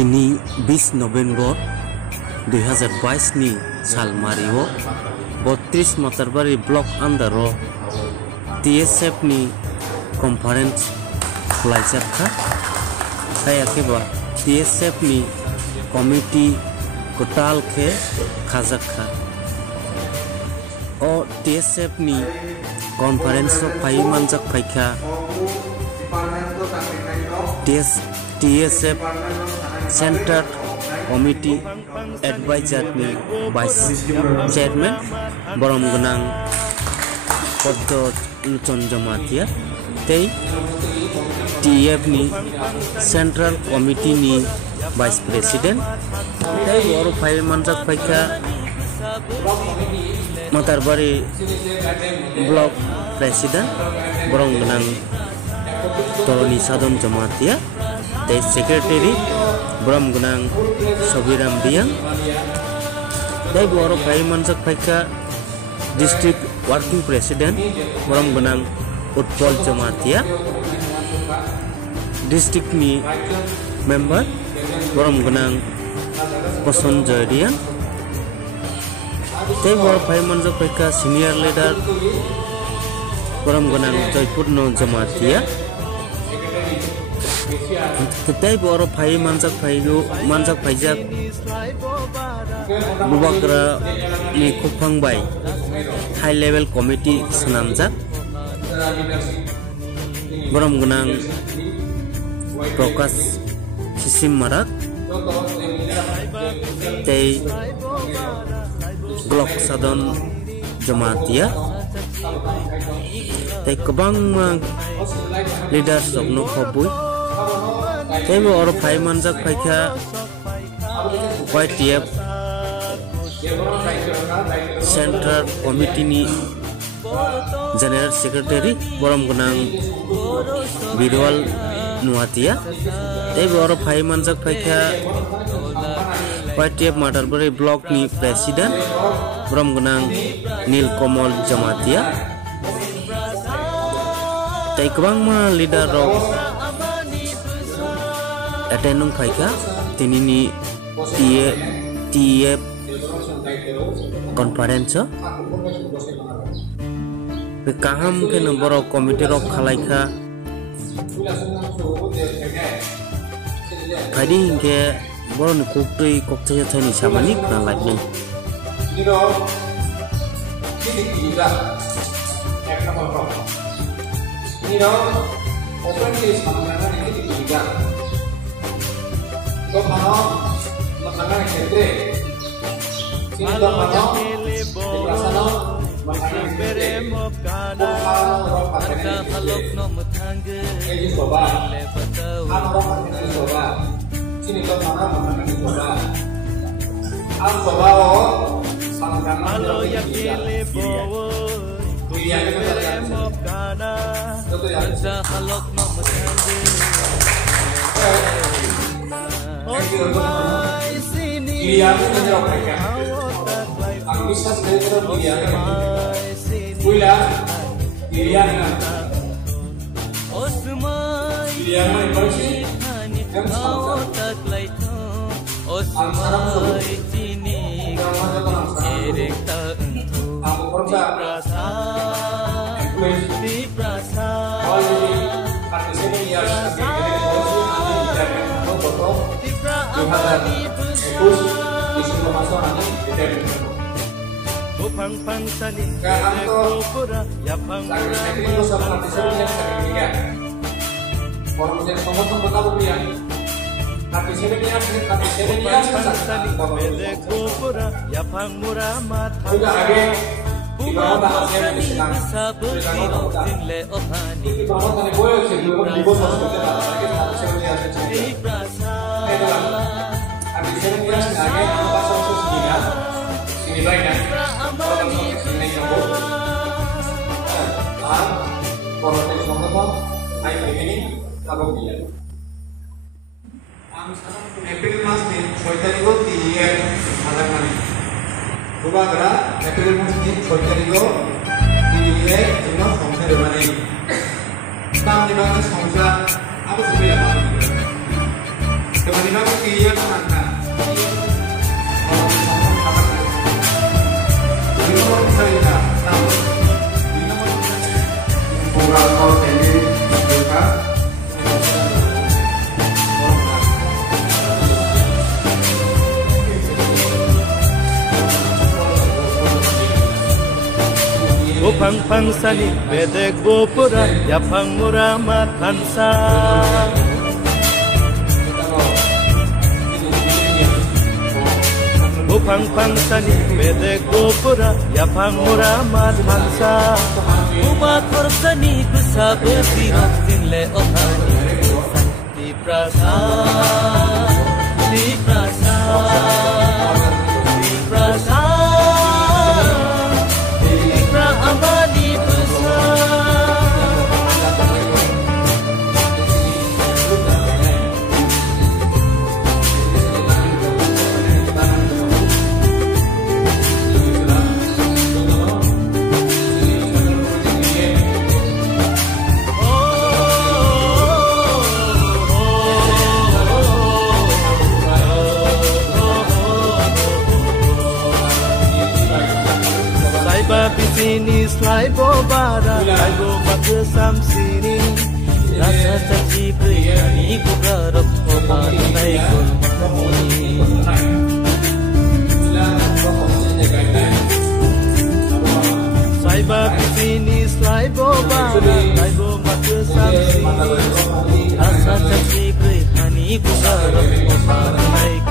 दिनै 20 नभेम्बर 2022 नि सालमारियाव 32 मातारबारि ब्लक आन्दाराव TSF नि कन्फारेन्स लायजाखा हायाखैबा TSF नि कमिटी गटाल के खाजाखा और TSF नि कन्फारेन्स फाइ मानजाक फाइखा TSF सेंटर कमिटी एडवाइजर नि वाइस चेयरमैन बरम गनां पद्म लोचन जमातिया तै TF नि सेंट्रल कमिटी नि वाइस प्रेसिडेंट तै बर फाइ मानजाक फाइखा मातारबारि ब्लॉक प्रेसिडेंट बरम गनां तोरनी सादम जमातिया तै सेक्रेटरी बरम गनां सबिराम दियां तै बर फाइ मानजाक फाइखा डिस्ट्रिक्ट वर्किंग प्रेसिडेंट बरम गनां उत्पल जमातिया डिस्ट्रिक्ट नि मेंबर बरम गनां पसन जयदिया तै बर फाइ मानजाक फाइखा सीनियर लीडर बरम गनां जयपुर न जमातिया तै बर फाइ मानजाक फाइजाक बुबाग्रा नि खुफांबाय हाई लेवल कमिटी सनामजाक बरम गनां प्रकाश सिसिम माराक तै ब्लॉक सादन जमातिया तै गोबां लीडर्स सबनो खबुय तै बर फाइ मानजाक फाइखा YTF सेंट्रल कमिटी नि जनरल सेक्रेटरी बरम गनां बिरवाल नुवातिया तै बर फाइ मानजाक फाइखा YTF मातारबारि ब्लॉक नि प्रेसिडेंट बरम गनां नीलकमल जमातिया तै गोबां लीडर रok एटेन्ड फाइखा तिनिनि TF कन्फारेन्स बे काहाम के नंबर ऑफ कमिटी रok खालायखा फाइदि के बरन कोक्टै कोक्टै थाइनि सामानि ना लाइनि एप्रिल मास नि 6 तारिखआव TF हाजारमानि बुबाग्रा एप्रिल मास नि 6 तारिखआव TF जोंना संसारमानि नामनि बागै संसा आबो सुबिदा मानि tiye nana. Nomor saya nama. Nomor kau tadi juga. Bopang pangsani bedek bopura yapang muramat hansa. Bopang pangsani bedek bopura yapang muramat hansa. Umat persani kusa bersirat sinle ohani di prasa di prasa di prasa di pra amani kusa. Bapi sini selai bobara, selai boba kesam sini. Rasa caci berani ku garap obat naikul mahmuni. Selai bapi sini selai bobara, selai boba kesam sini. Rasa caci berani ku garap obat naikul